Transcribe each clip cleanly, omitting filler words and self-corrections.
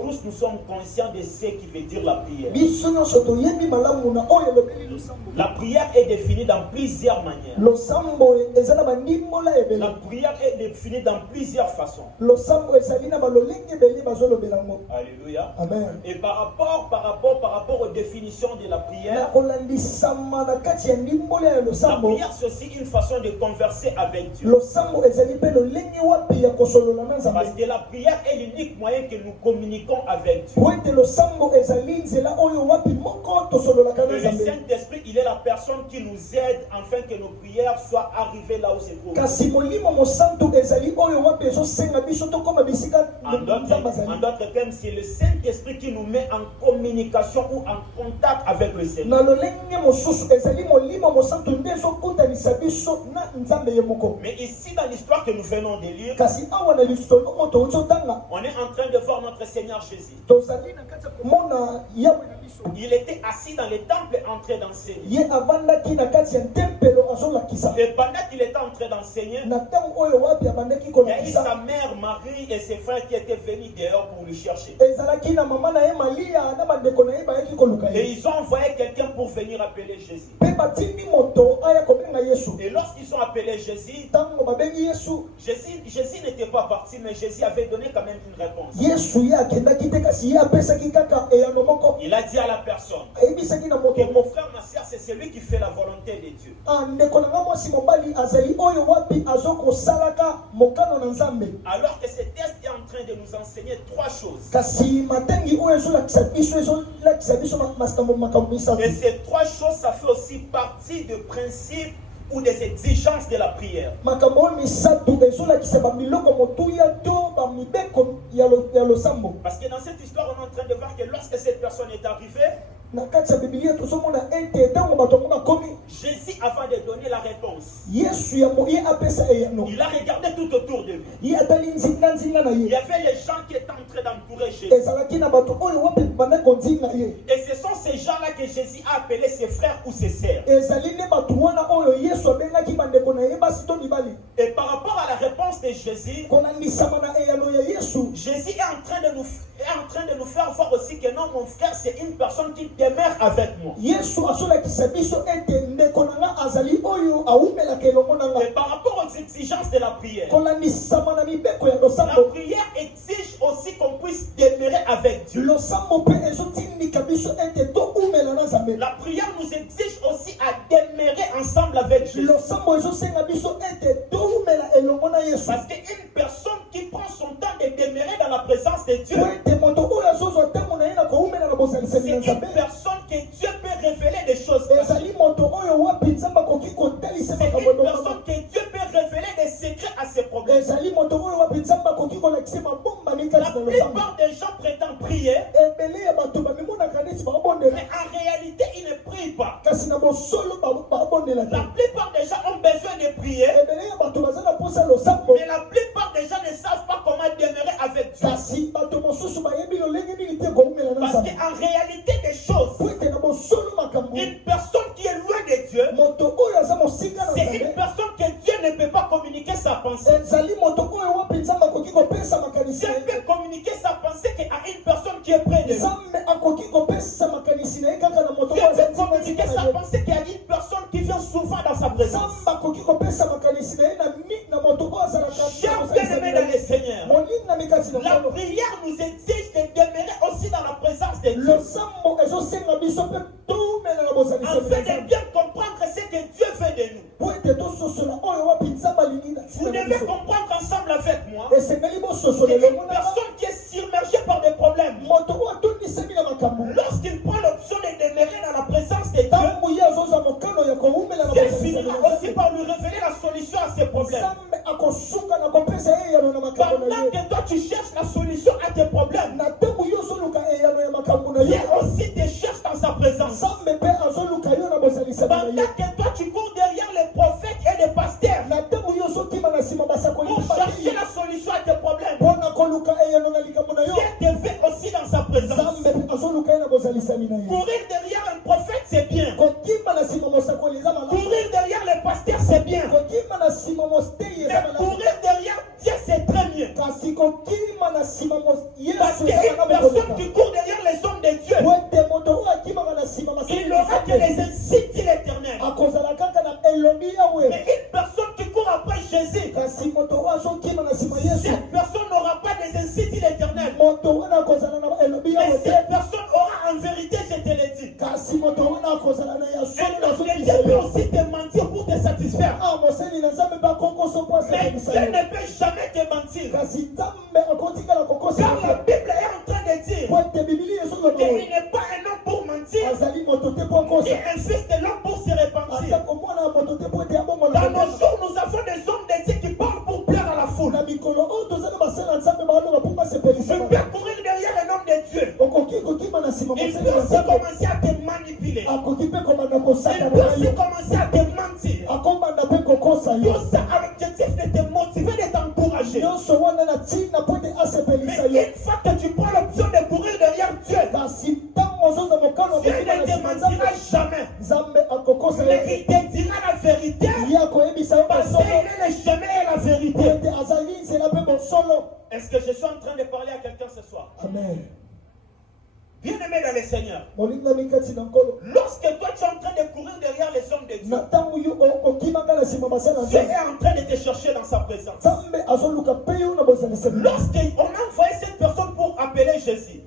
Tous nous sommes conscients de ce qui veut dire la prière. La prière est définie dans plusieurs manières. La prière est définie dans plusieurs façons. Alléluia. Amen. Et par rapport aux définitions de la prière, la prière c'est aussi une façon de converser avec Dieu. Parce que la prière est l'unique moyen que nous communiquons avec Dieu. Le Saint-Esprit, il est la personne qui nous aide afin que nos prières soient arrivées là où c'est trouve. En d'autres termes, c'est le Saint-Esprit qui nous met en communication ou en contact avec le Seigneur. Mais ici, dans l'histoire que nous venons de lire, on est en train de voir notre Seigneur Jésus. Il était assis dans le temple en train d'enseigner. Et pendant qu'il était en train d'enseigner, il y a eu sa mère Marie et ses frères qui étaient venus dehors pour le chercher. Et ils ont envoyé quelqu'un pour venir appeler Jésus. Et lorsqu'ils ont appelé Jésus, Jésus n'était pas parti, mais Jésus avait donné quand même une réponse. Il a dit à la personne que mon frère, ma soeur, c'est celui qui fait la volonté de Dieu. Alors que ce texte est en train de nous enseigner trois choses. Et ces trois choses, ça fait aussi partie des principes ou des exigences de la prière. Parce que dans cette histoire, on est en train de voir que lorsque cette personne est arrivée, Jésus, avant de donner la réponse, il a regardé tout autour de lui. Il y avait les gens qui étaient en train d'entourer Jésus. Et ce sont ces gens-là que Jésus a appelés ses frères ou ses sœurs. Et par rapport à la réponse de Jésus, Jésus est en train de nous faire voir aussi que non, mon frère, c'est une personne qui demeure avec moi. Et par rapport aux exigences de la prière, la prière exige aussi qu'on puisse demeurer avec Dieu. La prière nous exige aussi à demeurer ensemble avec Dieu. Parce qu'une personne qui prend son temps de demeurer dans la présence de Dieu, c'est une personne que Dieu peut révéler des choses. C'est une personne que Dieu peut révéler des secrets à ses problèmes. La plupart des gens prétendent prier, mais en réalité ils ne prient pas. La plupart des gens ont besoin de prier, mais la plupart des gens ne savent pas comment demeurer avec Dieu. Parce qu'en réalité des choses, une personne qui est loin de Dieu, c'est une personne que Dieu ne peut pas communiquer sa pensée. Dieu peut communiquer sa pensée qu'à une personne qui est près de lui. Dieu peut communiquer sa pensée qu'à une personne qui vient souvent dans sa présence. Chers bien-aimés dans le Seigneur, la prière nous exige de demeurer aussi dans la présence de Dieu. Afin de bien comprendre ce que Dieu fait de nous. Vous devez comprendre ensemble avec moi qu'une personne qui est submergée par des problèmes, lorsqu'il prend l'option de demeurer dans la présence de Dieu, Dieu finira aussi par lui révéler la solution à ses problèmes. Pendant que toi tu cherches la solution à tes problèmes, Dieu aussi te cherche dans sa présence. Pendant que toi tu cours derrière les prophètes et les pasteurs pour chercher la solution à tes problèmes, Dieu te veut aussi dans sa présence. Courir derrière un prophète c'est bien. Courir derrière les pasteurs c'est bien. Mais courir derrière Dieu c'est très mieux. Parce qu'une personne qui court derrière les hommes de Dieu, il aura que les incites l'éternel. Mais une personne qui court après Jésus, cette personne n'aura pas des incites l'éternel. Mais cette personne aura en vérité, je te l'ai dit. Et Dieu peut aussi te mentir pour te satisfaire. Mais Dieu ne peut jamais te mentir. Car la Bible est en train de dire qu'il n'est pas un homme pour mentir, ni un fils de l'homme pour se repentir. Dans nos jours, nous avons des hommes de Dieu qui parlent pour plaire à la foule. Je peux courir derrière un homme de Dieu. Il peut aussi commencer à te manipuler. Il peut aussi commencer à te mentir. Tout ça a l'objectif de te motiver, de t'encourager. Mais une fois que tu prends l'option de courir derrière Dieu, Dieu ne te mentira jamais. Mais il te dira la vérité. Parce qu'il est le chemin et la vérité. Est-ce que je suis en train de parler à quelqu'un ce soir? Amen. Bien-aimé dans le Seigneur, lorsque toi tu es en train de courir derrière les hommes de Dieu, Dieu est en train de te chercher dans sa présence. Lorsqu'on a envoyé cette personne pour appeler Jésus,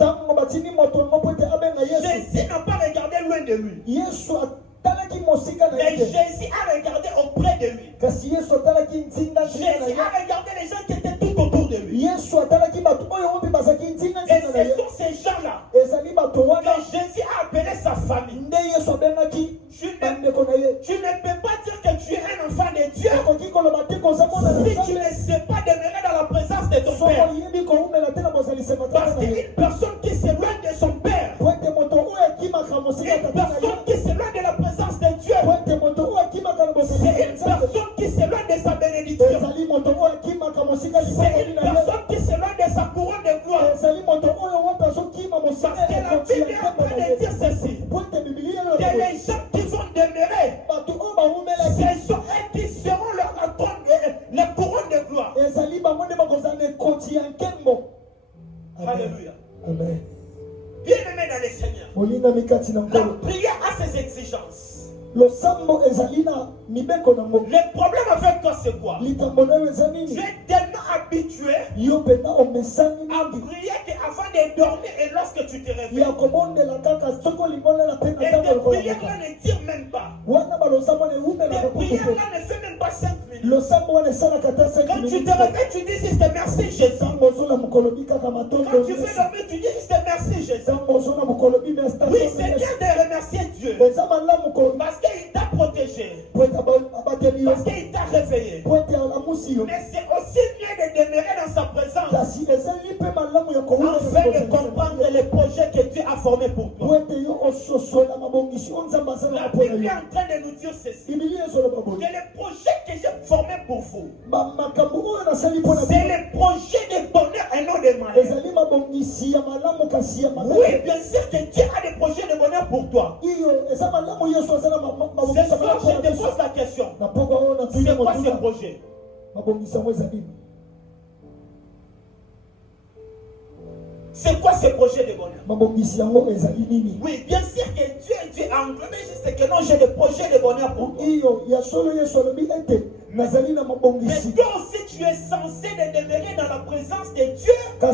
Jésus n'a pas regardé loin de lui. Mais Jésus a regardé auprès de lui. Jésus a regardé les gens qui étaient tout autour de lui. Et ce sont ces gens-là que Jésus a appelé sa famille. Tu ne peux pas dire que tu es un enfant de Dieu si tu ne sais pas demeurer dans la présence de ton Père. Parce qu'une personne qui s'éloigne de son Père, une personne qui s'éloigne de la présence de Dieu, c'est une personne qui s'éloigne de sa bénédiction. C'est une personne qui s'éloigne de sa couronne de gloire. Parce que la Bible est en train de dire ceci, que les gens qui vont demeurer, ce sont eux qui seront la couronne de gloire. Alléluia. Amen. Bien-aimé dans le Seigneur, la prière a ses exigences. Le problème avec toi, c'est quoi? Tu es tellement habitué à prier qu'avant de dormir et lorsque tu te réveilles. Et tes prières-là ne tirent même pas. Tes prières-là ne font même pas 5 minutes. Quand tu te réveilles, tu dis juste merci Jésus. Quand tu veux dormir, tu dis juste merci Jésus. Oui, c'est bien de remercier Dieu. Parce qu'il t'a protégé. Parce qu'il t'a réveillé. Mais c'est aussi bien de demeurer dans sa présence afin de comprendre les projets que Dieu a formés pour toi. La Bible est en train de nous dire ceci, que les projets que j'ai formés pour vous, c'est les projets de bonheur et non de malheur. Oui, bien sûr que Dieu a des projets de bonheur pour toi. Ce soir, je te pose la question. C'est quoi ce projet? C'est quoi ce projet de bonheur? Oui, bien sûr que Dieu est Dieu englobe, juste que non, j'ai des projets de bonheur pour toi. Mais toi aussi, tu es censé demeurer dans la présence de Dieu afin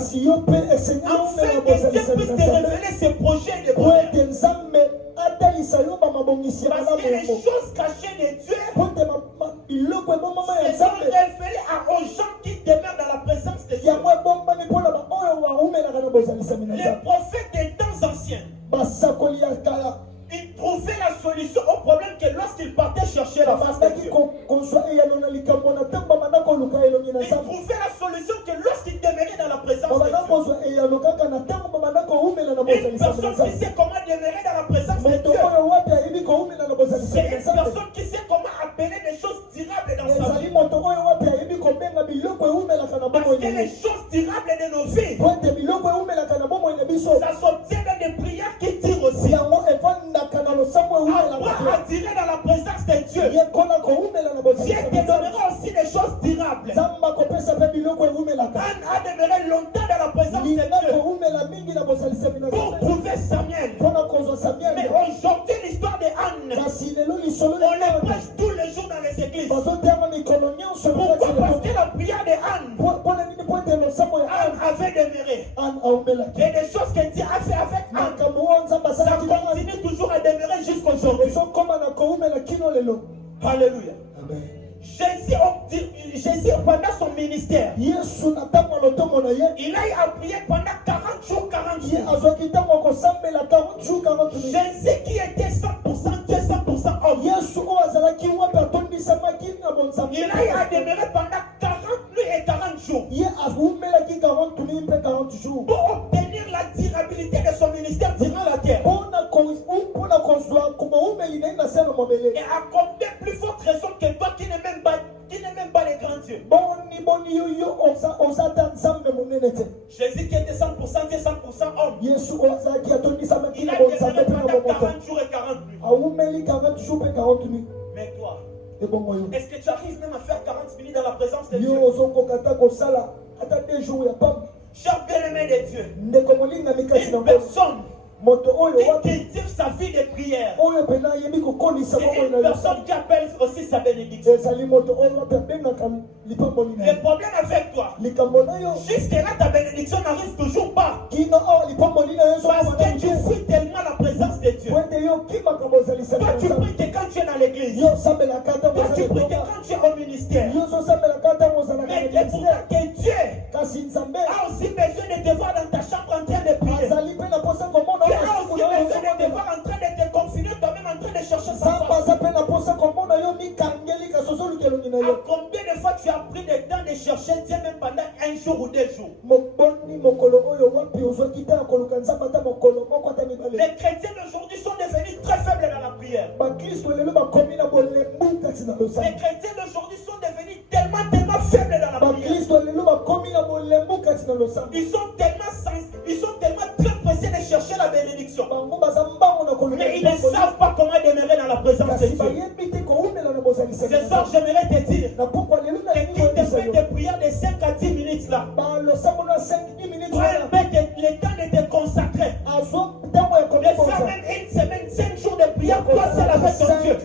que Dieu puisse te révéler ses projets de bonheur. Parce que les choses cachées de Dieu se sont révélées aux gens qui demeurent dans la présence de Dieu. Les prophètes des temps anciens, ils trouvaient la solution au problème que lorsqu'ils partaient chercher la face de Dieu. Ils trouvaient la solution que lorsqu'ils demeuraient dans la présence de Dieu. Une personne qui sait comment demeurer dans la présence de Dieu, c'est une personne qui sait comment appeler des choses durables dans sa vie. Parce que les choses durables de nos vies, ça s'obtient dans des prières qui tirent aussi. Abraham a tiré dans la présence de Dieu. Dieu te donnera aussi des choses durables. Anne a demeuré longtemps dans la présence de Dieu. pour prouver Samuel. Mais aujourd'hui, l'histoire de Anne, on les prêche tous les jours dans les églises. Pourquoi? Parce que la prière de Anne avait demeuré. Et des choses que Dieu a fait avec Anne, ça continue toujours à demeurer jusqu'aujourd'hui. Alléluia. Jésus, pendant son ministère, il a prié pendant 40 jours, 40 jours. Jésus qui était 100% Dieu, 100% homme. Il a demeuré pendant 40 nuits et 40 jours. Pour obtenir la durabilité de son ministère durant la terre. Et à combien plus forte raison que toi qui n'aimes même pas les grands dieux. Jésus qui était 100% Dieu, 100% homme. Il a demeuré pendant 40 jours et 40 nuits. Mais toi, est-ce que tu arrives même à faire 40 minutes dans la présence de Dieu? Cher bien-aimé de Dieu, une personne qui cultive sa vie de prière, c'est une personne qui appelle aussi sa bénédiction. Le problème avec toi, jusque-là ta bénédiction n'arrive toujours pas. Parce que tu fuis tellement la présence de Dieu. Toi tu pries que quand tu es dans l'église. Toi tu pries que quand tu es au ministère. Mais c'est pour ça que Dieu a aussi besoin de te voir dans ta chambre en train de prier. Tu as aussi besoin de te voir en train de te confiner toi-même, en train de chercher sa face. À combien de fois tu as pris le temps de chercher Dieu même pendant un jour ou 2 jours? Les chrétiens d'aujourd'hui sont devenus très faibles dans la prière. Les chrétiens d'aujourd'hui sont devenus tellement faibles dans la prière. Ils sont tellement très pressés de chercher la bénédiction. Mais ils ne savent pas comment demeurer dans la présence de Dieu. Ce soir, j'aimerais te dire que tu te fais des prières de 5 à 10 minutes là. Prends le temps de te consacrer. De faire même une semaine, 5 jours de prière, toi seul avec ton Dieu.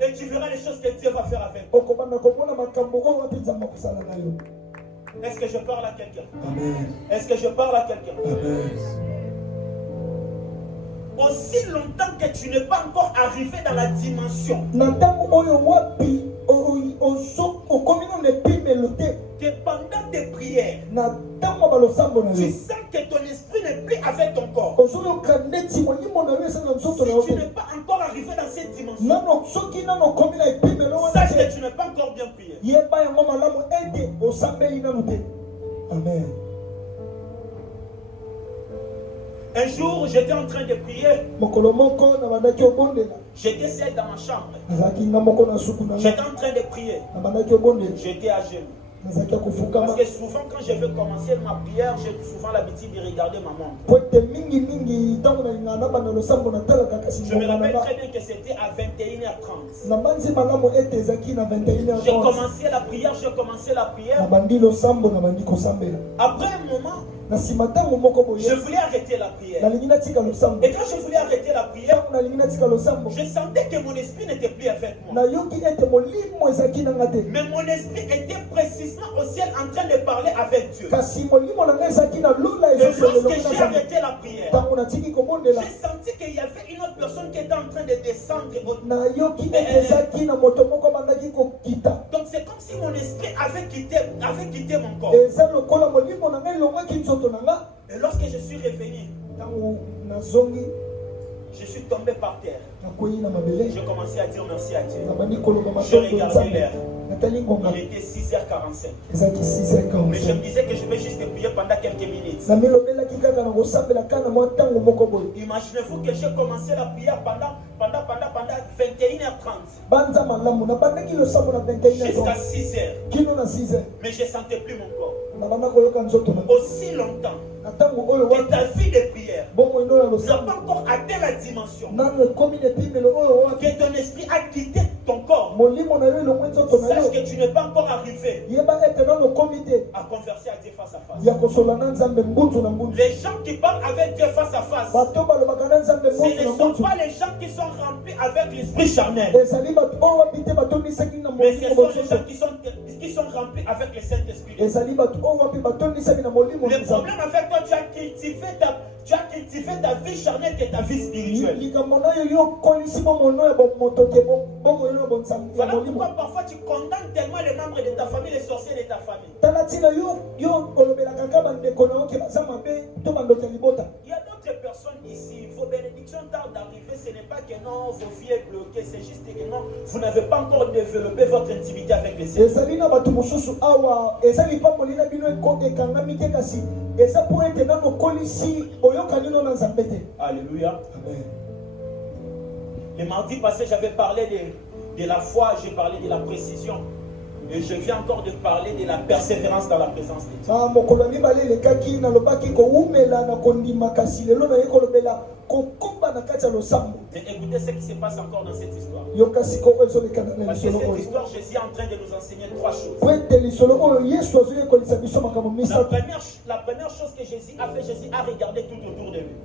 Et tu verras les choses que Dieu va faire avec toi. Est-ce que je parle à quelqu'un? Est-ce que je parle à quelqu'un? Aussi longtemps que tu n'es pas encore arrivé dans la dimension que pendant tes prières, tu sens que ton esprit n'est plus avec ton corps. Si tu n'es pas encore arrivé dans cette dimension, sache que tu n'es pas encore bien prié. Amen. Un jour, j'étais en train de prier. J'étais seul dans ma chambre. J'étais en train de prier. J'étais à genoux. Parce que souvent, quand je veux commencer ma prière, j'ai souvent l'habitude de regarder ma montre. Je me rappelle très bien que c'était à 21h30. J'ai commencé la prière, Après un moment, je voulais arrêter la prière. Et quand je voulais arrêter la prière, je sentais que mon esprit n'était plus avec moi. Mais mon esprit était précisément au ciel en train de parler avec Dieu. Et lorsque j'ai arrêté la prière, j'ai senti qu'il y avait une autre personne qui était en train de descendre. Donc c'est comme si mon esprit avait quitté mon corps. Et lorsque je suis revenu, je suis tombé par terre. Je commençais à dire merci à Dieu. Je regardais l'heure. Il était 6h45. Mais je me disais que je vais juste prier pendant quelques minutes. Imaginez-vous que j'ai commencé la prière pendant 21h30. Jusqu'à 6h. Mais je ne sentais plus mon corps. Aussi longtemps que ta vie de prière n'a pas encore atteint la dimension que ton esprit a quitté ton corps, sache que tu n'es pas encore arrivé à converser à Dieu face à face. Les gens qui parlent avec Dieu face à face, ce ne sont pas les gens qui sont remplis avec l'esprit charnel, mais ce sont les gens qui sont remplis avec le Saint-Esprit. Le problème avec toi, tu as cultivé ta vie charnelle que ta vie spirituelle. Voilà pourquoi parfois tu condamnes tellement les membres de ta famille, les sorciers de ta famille. Il y a d'autres personnes ici, vos bénédictions tardent d'arriver, ce n'est pas que non, vos vies est bloquée, c'est juste que non, vous n'avez pas encore développé votre intimité avec le Seigneur. Alléluia. Le mardi passé, j'avais parlé de la foi, j'ai parlé de la précision. Et je viens encore de parler de la persévérance dans la présence de Dieu. Mais écoutez ce qui se passe encore dans cette histoire. Parce que cette histoire, Jésus est en train de nous enseigner trois choses. La première chose que Jésus a fait, Jésus a regardé tout autour de lui.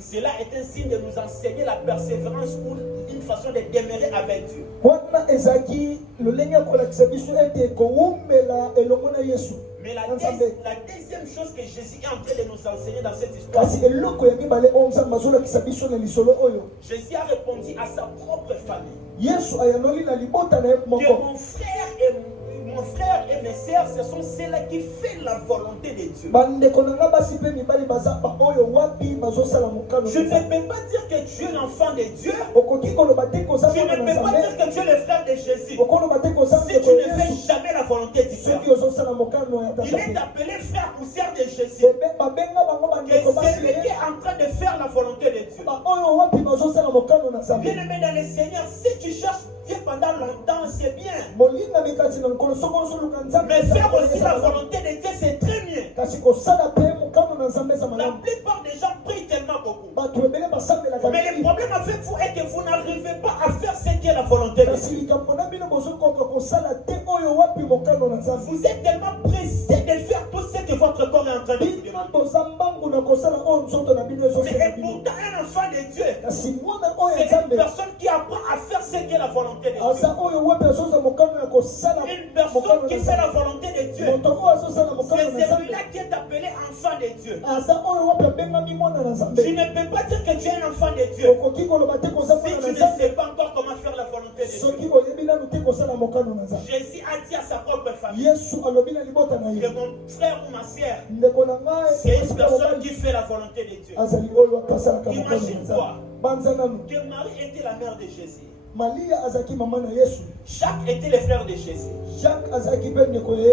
Cela est un signe de nous enseigner la persévérance ou une façon de demeurer avec Dieu. Mais la deuxième chose que Jésus est en train de nous enseigner dans cette histoire, Jésus a répondu à sa propre famille que mon frère et mes sœurs, ce sont ceux-là qui font la volonté de Dieu. Je ne peux pas dire que tu es l'enfant de Dieu. Je ne peux pas dire que tu es le frère de Jésus si tu ne fais jamais la volonté de Dieu. Il est appelé frère ou sœur de Jésus. Et celui qui est en train de faire la volonté de Dieu. Bien-aimé dans le Seigneur, si tu cherches Dieu pendant longtemps, c'est bien. Mais faire aussi la volonté de Dieu, c'est très bien. La plupart des gens prient tellement beaucoup. Mais le problème avec vous est que vous n'arrivez pas à faire ce qui est la volonté de Dieu. Vous êtes tellement pressé de faire tout ce que votre corps est en train de vous demander. Mais pourtant, un enfant de Dieu, c'est une personne qui apprend à faire ce qui est la volonté de Dieu. Une personne qui fait la volonté de Dieu, c'est celui-là qui est appelé enfant de Dieu. Tu ne peux pas dire que tu es un enfant de Dieu si tu ne sais pas encore comment faire la volonté de Dieu. Jésus a dit à sa propre famille que mon frère ou ma sœur, c'est une personne qui fait la volonté de Dieu. Imagine-toi que Marie était la mère de Jésus. Jacques était le frère de Jésus.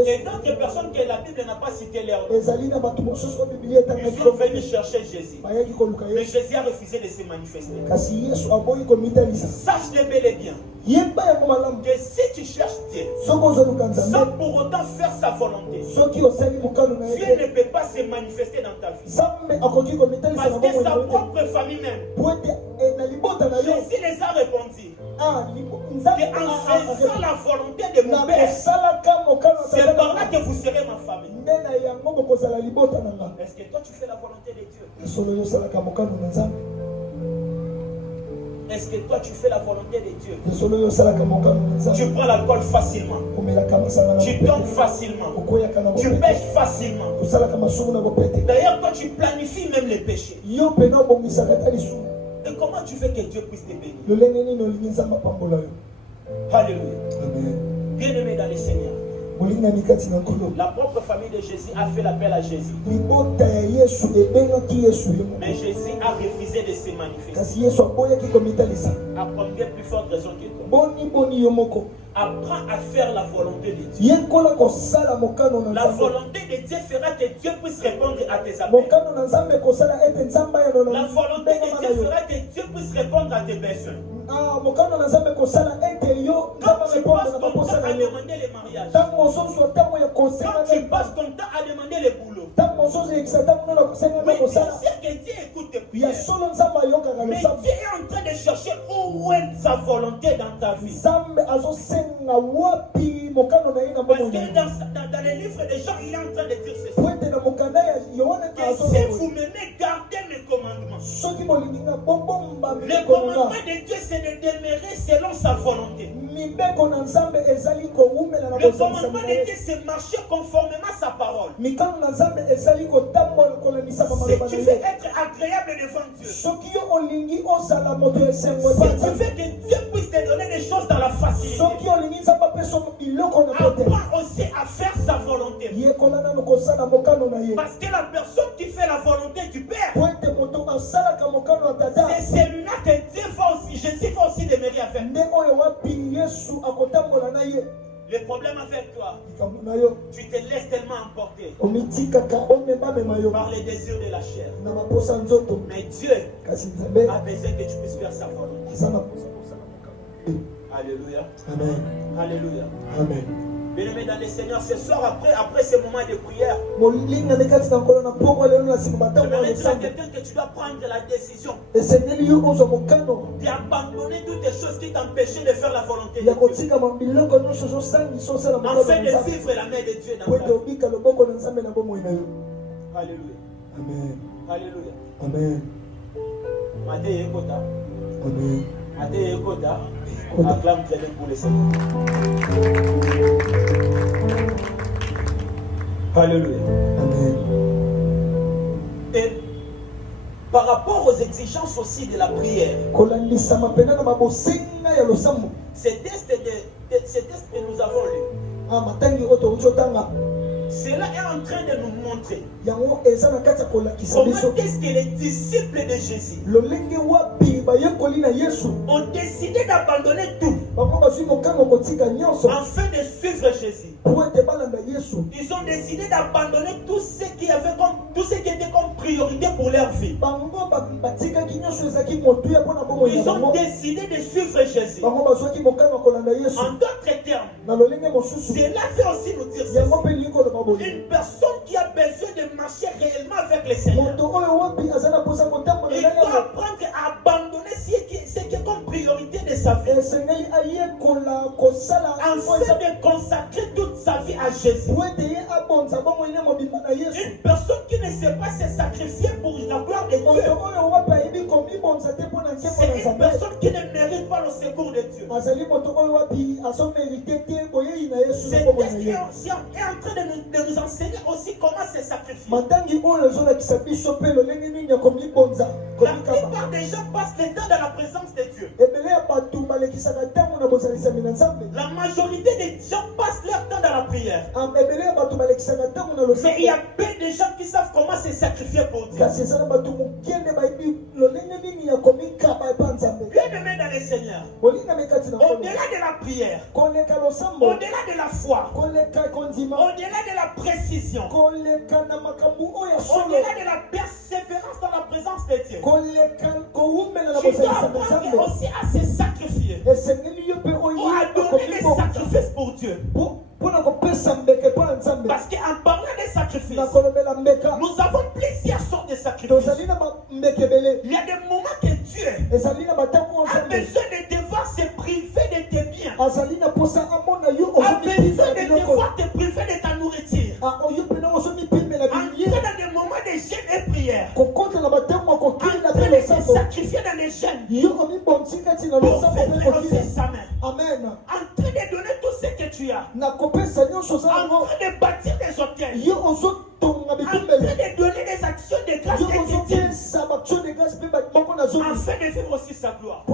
Et d'autres personnes que la Bible n'a pas cité leur nom, ils sont venus chercher Jésus. Mais Jésus a refusé de se manifester. Sache-le bel et bien que si tu cherches Dieu sans pour autant faire sa volonté, Dieu ne peut pas se manifester dans ta vie. Parce que sa propre famille même, Jésus les a répondu qu'en faisant la volonté de mon Père, c'est par là que vous serez ma famille. Est-ce que toi tu fais la volonté de Dieu? Est-ce que toi tu fais la volonté de Dieu? Tu prends l'alcool facilement. Tu tombes facilement. Tu pêches facilement. D'ailleurs, toi tu planifies même les péchés. Et comment tu veux que Dieu puisse te bénir? Alléluia. Bien-aimé dans le Seigneur, la propre famille de Jésus a fait l'appel à Jésus. Mais Jésus a refusé de se manifester. À combien plus forte raison que toi? Apprends à faire la volonté de Dieu. La volonté de Dieu fera que Dieu puisse répondre à tes appels. La volonté de Dieu fera que Dieu puisse répondre à tes besoins. Quand tu passes ton temps à demander le mariage, quand tu passes ton temps à demander le boulot, oui, bien sûr que Dieu écoute tes prière. Mais Dieu est en train de chercher où est sa volonté dans ta vie. Parce que dans les livres des gens, il est en train de dire ceci. Que si vous m'aimez, gardez mes commandements. Le commandement de Dieu, c'est de demeurer selon sa volonté. Le commandement de Dieu, c'est marcher conformément à sa parole. Si tu veux être agréable devant Dieu, si tu veux que Dieu puisse te donner des choses dans la facilité, apprends aussi à faire sa volonté. Parce que la personne qui fait la volonté du Père, c'est celui-là que Dieu va aussi, Jésus va aussi demeurer à faire. Le problème avec toi, tu te laisses tellement emporter par les désirs de la chair. Mais Dieu a besoin que tu puisses faire sa volonté. Alléluia. Amen. Alléluaïa. Amen. Bien-aimés dans le Seigneur, ce soir, après ce moment de prière, j'aimerais dire à quelqu'un que tu dois prendre la décision d'abandonner toutes les choses qui t'empêchaient de faire la volonté de Dieu, afin de vivre la main de Dieu dans ta vie. Alléluia. Amen. Alléluia. Amen. Amen. Acclame très bien pour le Seigneur. Alléluia. Amen. Et par rapport aux exigences aussi de la prière, ces tests que nous avons lus, cela est en train de nous montrer comment est-ce que les disciples de Jésus ont décidé d'abandonner tout afin de suivre Jésus. Ils ont décidé d'abandonner tout ce qui était comme priorité pour leur vie. Ils ont décidé de suivre Jésus. En d'autres termes, cela fait aussi nous dire ceci. Une personne qui a besoin de marcher réellement avec le Seigneur, il doit apprendre à abandonner ce qui est comme priorité de sa vie, afin de consacrer toute sa vie à Jésus. Une personne qui ne sait pas se sacrifier pour la gloire de Dieu, c'est une personne qui ne mérite pas le secours de Dieu. C'est en train de nous enseigner aussi comment se sacrifier. La plupart des gens passent le temps dans la présence de Dieu. La majorité des gens passent leur temps dans la prière. Mais il y a peu de gens qui savent comment se sacrifier pour Dieu. Bien-aimés dans le Seigneur, au-delà de la prière, au-delà de la foi, au-delà de la précision, au-delà de la persévérance dans la présence de Dieu, tu dois apprendre aussi à se sacrifier ou à donner les sacrifices pour Dieu. Parce qu'en parlant des sacrifices, nous avons plusieurs sortes de sacrifices. Il y a des moments que Dieu a besoin de devoir se priver de tes biens, a besoin de devoir te priver de ta nourriture. Entrer dans des moments de jeûne et prière, entrer de se sacrifier dans les jeûnes pour faire aussi sa main, entrer de donner tout ce que tu as, entrer de bâtir des orgueils, entrer de donner des actions de grâce quotidiennes, afin de vivre aussi sa gloire.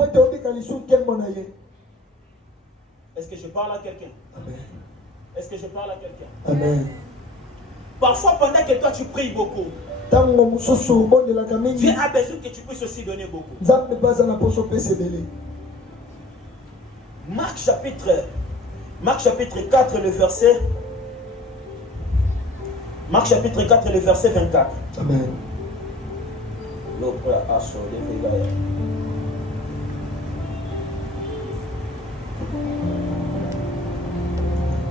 Est-ce que je parle à quelqu'un? Est-ce que je parle à quelqu'un? Amen. Parfois, pendant que toi tu pries beaucoup, Dieu a besoin que tu puisses aussi donner beaucoup. Marc chapitre 4, le verset. Marc chapitre 4, le verset 24. Amen.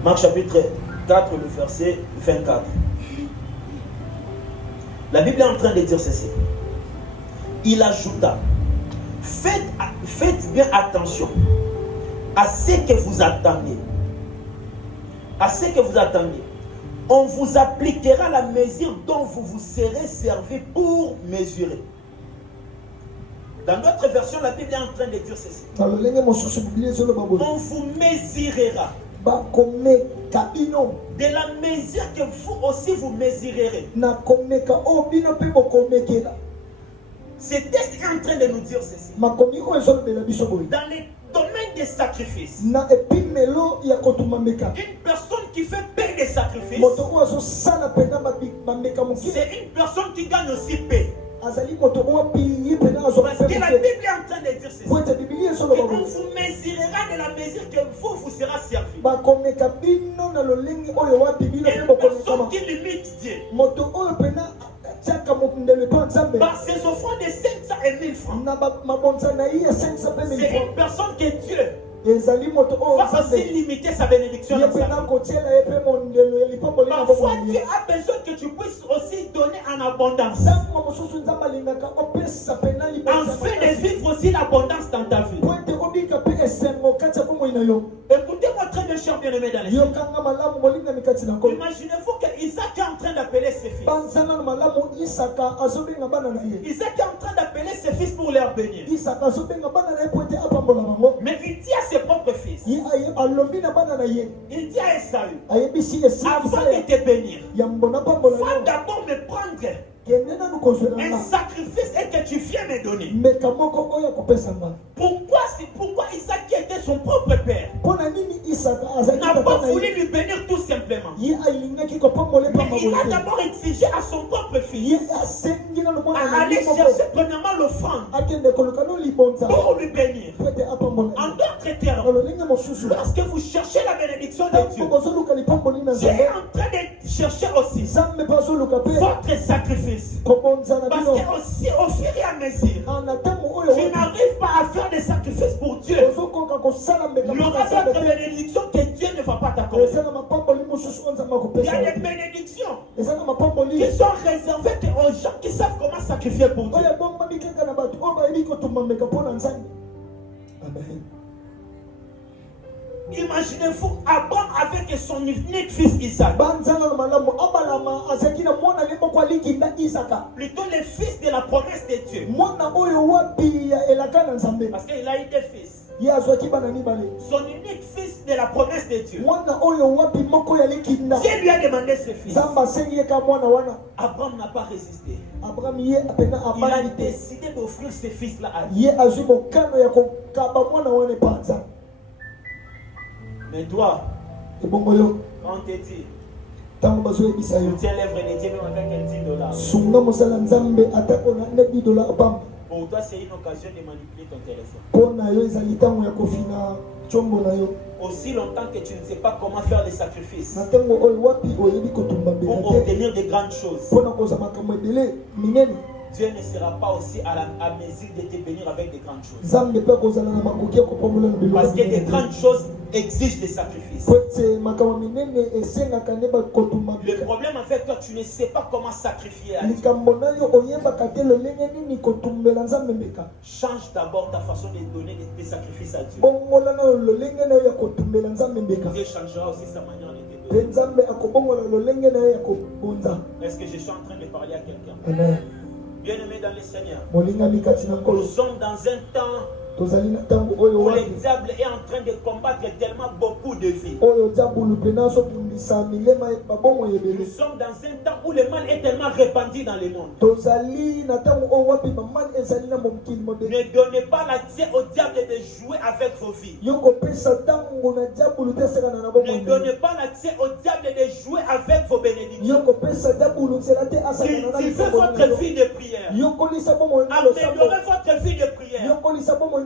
Marc chapitre 4, le verset 24. La Bible est en train de dire ceci. il ajouta, faites bien attention à ce que vous attendez. À ce que vous attendez. On vous appliquera la mesure dont vous vous serez servi pour mesurer. Dans d'autres versions, la Bible est en train de dire ceci. On vous mesurera. De la mesure que vous aussi vous mesurerez. Ce texte est en train de nous dire ceci. Dans les domaines des sacrifices, une personne qui fait paix des sacrifices, c'est une personne qui gagne aussi paix. Parce que la Bible est en train de dire ceci. On vous mesurera de la mesure que vous sera servi. Une personne qui limite Dieu par ses offrandes de 500 et 1000 francs, c'est une personne que Dieu va aussi limiter sa bénédiction. Parfois Dieu a besoin que tu puisses aussi donner en abondance, afin de vivre aussi l'abondance dans ta vie. Écoutez-moi très bien, cher bien-aimé dans les cieux. Imaginez-vous qu'Isaac est en train d'appeler ses fils. Isaac est en train d'appeler ses fils pour les bénir. Mais il dit à ses propres fils, il dit à Esaü, avant de te bénir, va d'abord me prendre un sacrifice et que tu viens me donner. Pourquoi Isaac, qui était son propre père, n'a pas voulu lui bénir tout simplement? Mais il a d'abord exigé à son propre fils à aller chercher premièrement l'offrande pour lui bénir. En d'autres termes, lorsque vous cherchez la bénédiction de Dieu, Dieu est en train de chercher aussi votre sacrifice. Parce que aussi, au fur et à mesure, tu n'arrives pas à faire des sacrifices pour Dieu, il y aura d'autres bénédictions que Dieu ne va pas t'accorder. Il y a des bénédictions qui sont réservées aux gens qui savent comment sacrifier pour Dieu. Amen. Imaginez-vous Abraham avec son unique fils Isaac. Plutôt le fils de la promesse de Dieu. Parce qu'il a eu des fils. Son unique fils de la promesse de Dieu. Dieu lui a demandé ce fils. Abraham n'a pas résisté. Il a décidé d'offrir ce fils-là à Dieu. Mais toi, on te dit, tiens l'œuvre de Dieu même avec un $10. Pour toi, c'est une occasion de manipuler ton téléphone. Aussi longtemps que tu ne sais pas comment faire des sacrifices pour obtenir de grandes choses, Dieu ne sera pas aussi à mesure de te bénir avec de grandes choses. Parce que de grandes choses exigent des sacrifices. Le problème avec toi, tu ne sais pas comment sacrifier à Dieu. Change d'abord ta façon de donner des sacrifices à Dieu. Dieu changera aussi sa manière de te donner. Est-ce que je suis en train de parler à quelqu'un? Bien-aimés dans le Seigneur, nous sommes dans un temps où le diable est en train de combattre tellement beaucoup de vies. Nous sommes dans un temps où le mal est tellement répandu dans le monde. Ne donnez pas l'accès au diable de jouer avec vos vies. Ne donnez pas l'accès au diable de jouer avec vos bénédictions. Cultivez votre vie de prière. Améliorez votre vie de prière.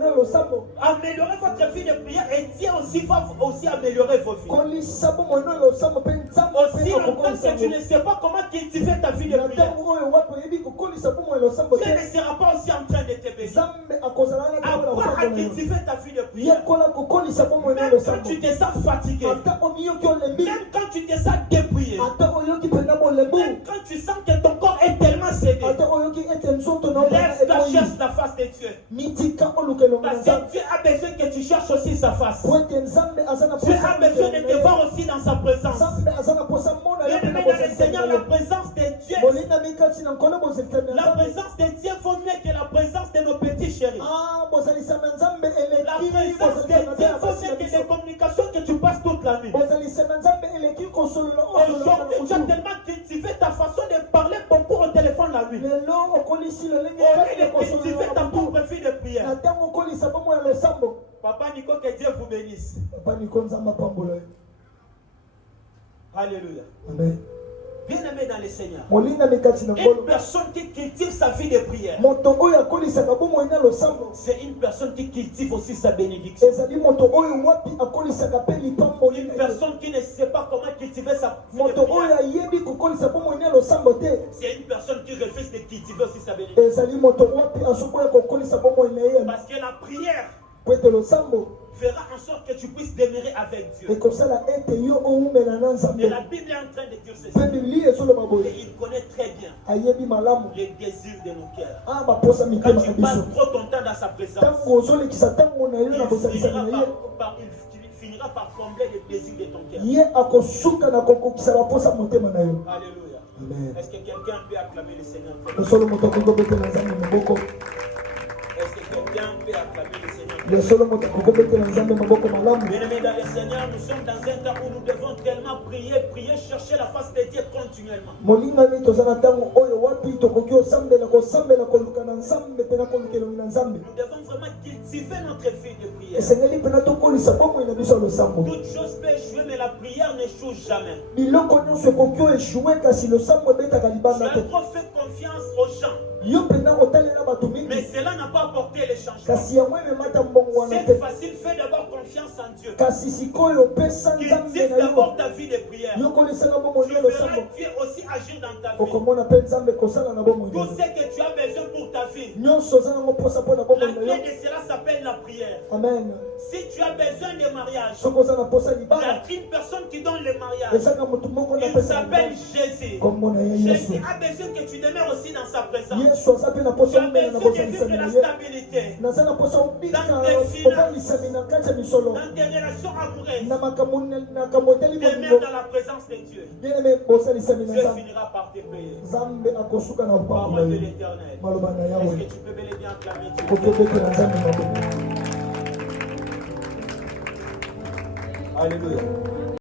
Améliorez votre vie de prière et Dieu aussi va aussi améliorer vos vies. Aussi longtemps que tu ne sais pas comment cultiver ta vie de prière, Dieu ne sera pas aussi en train de te bénir. Apprends à cultiver ta vie de prière. Même quand tu te sens fatigué, même quand tu te sens dépouillé, même quand tu sens que ton corps est tellement cédé, lève-toi cherche la face de Dieu. Parce que Dieu a besoin que tu cherches aussi sa face. Dieu a besoin de te voir aussi dans sa présence. Bien-aimé dans le Seigneur, la présence de Dieu. La présence de Dieu vaut mieux que la présence de nos petits chéris. La présence de Dieu vaut mieux que les communications que tu passes toute la nuit. Aujourd'hui, tu as tellement cultivé ta façon de parler beaucoup au téléphone la nuit. Cultiver ta propre fille de prière. Papa Nico, que Dieu vous bénisse. Alléluia. Amen. Bien-aimé dans le Seigneur, une personne qui cultive sa vie de prière, c'est une personne qui cultive aussi sa bénédiction. Une personne qui ne sait pas comment cultiver sa vie de prière, c'est une personne qui refuse de cultiver aussi sa bénédiction. Parce que la prière fera en sorte que tu puisses demeurer avec Dieu. Mais la Bible est en train de dire ceci. Et il connaît très bien les désirs de nos cœurs. Quand tu passes trop ton temps dans sa présence, il finira par combler les désirs de ton cœur. Alléluia. Est-ce que quelqu'un peut acclamer le Seigneur? Est-ce que quelqu'un peut acclamer le Seigneur? Bien-aimés dans le Seigneur, nous sommes dans un temps où nous devons tellement prier, chercher la face de Dieu continuellement. Nous devons vraiment cultiver notre vie de prière. Toute chose peut échouer, mais la prière n'échoue jamais. Tu as trop fait confiance aux gens, mais cela n'a pas apporté les changements. C'est facile, fais d'abord confiance en Dieu. Cultive d'abord ta vie de prière. Tu verras Dieu aussi agir dans ta vie. Tout ce que tu as besoin pour ta vie, la clé de cela s'appelle la prière. Amen. Si tu as besoin de mariage, il y a une personne qui donne le mariage. Il s'appelle Jésus. Jésus a besoin que tu demeures aussi dans sa présence. Tu as besoin de vivre la stabilité dans tes finances, dans tes relations amoureuses. Demeure dans la présence de Dieu. Dieu finira par te payer. Parole de l'Éternel. Est-ce que tu peux bel et bien acclamer Dieu? Alléluia.